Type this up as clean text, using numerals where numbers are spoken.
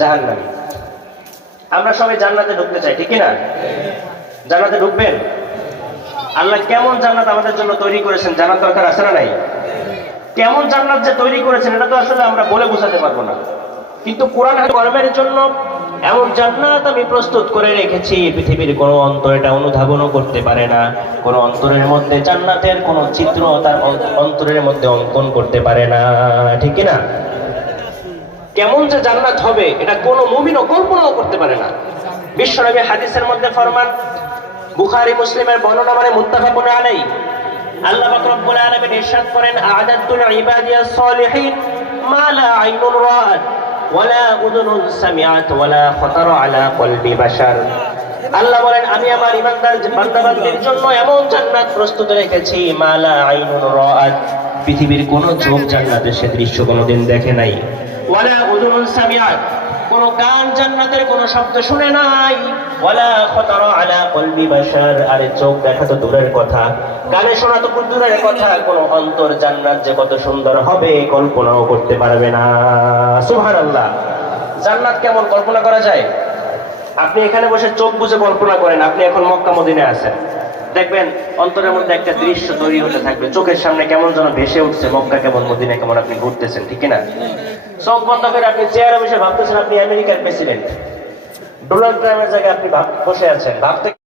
জাহান্নামী। আমরা সবাই জান্নাতে ঢুকতে চাই, ঠিক না? জান্নাতে ঢুকবেন? আল্লাহ কেমন জান্নাত আমাদের জন্য তৈরি করেছেন জানার দরকার আছে না নাই? কেমন জান্নাত যে তৈরি করেছেন এটা তো আসলে আমরা বলে বোঝাতে পারবো না, কিন্তু কোরআন কর্মের জন্য এমন জান্নাত আমি প্রস্তুত করে রেখেছি পৃথিবীর কোনো অন্তর এটা অনুধাবনও করতে পারে না। কোনো অন্তরের মধ্যে জান্নাতের কোনো চিত্র তার অন্তরের মধ্যে অঙ্কন করতে পারে না, ঠিক না? কেমন যে জান্নাত হবে এটা কোনো মুমিনও কল্পনাও করতে পারে না। বিশ্বনবী হাদিসের মধ্যে ফরমান, বুখারী মুসলিমের বর্ণনা মানে মুত্তাফাকুন আলাইহি, আল্লাহ পাক রব্বুল আলামিন ইরশাদ করেন, আ'আদাতু লিইবাদিয়াস সালিহিন মা লা আইনুন রাআত ওয়ালা উযুনুন সামিআত ওয়ালা খাতারা আলা কলবি বাশার। আল্লাহ বলেন, আমি আমার ইমানদার বান্দাবান্দির জন্য এমন জান্নাত প্রস্তুত রেখেছি মা লা আইনুন রাআত, পৃথিবীর কোনো চোখ জান্নাতের সে দৃশ্য কোনোদিন দেখে নাই, ওয়ালা উযুনুন সামিআত, কোন কান জান্নাতের কোন শব্দ শুনে নাই, ওয়ালা খাতারা আলা কলবি বাশার, আরে চোখ দেখা তো দূরের কথা, কানে শোনা তো দূরের কথা, কোন অন্তর জান্নাত যে কত সুন্দর হবে কল্পনাও করতে পারবে না। সুবহানাল্লাহ। জান্নাত কেমন কল্পনা করা যায়? আপনি এখানে বসে চোখ বুজে কল্পনা করেন আপনি এখন মক্কা মদিনায় আছেন, দেখবেন অন্তরের মধ্যে একটা দৃশ্য তৈরি হতে থাকবে, চোখের সামনে কেমন যেন ভেসে উঠছে মক্কা কেমন মদিনা কেমন, আপনি ঘুরতেছেন, ঠিক না? চোখ বন্ধ করে আপনি চেয়ারে বসে ভাবতেছেন আপনি আমেরিকার প্রেসিডেন্ট, ডোনাল্ড ট্রাম্পের জায়গায় আপনি বসে আছেন, ভাবতে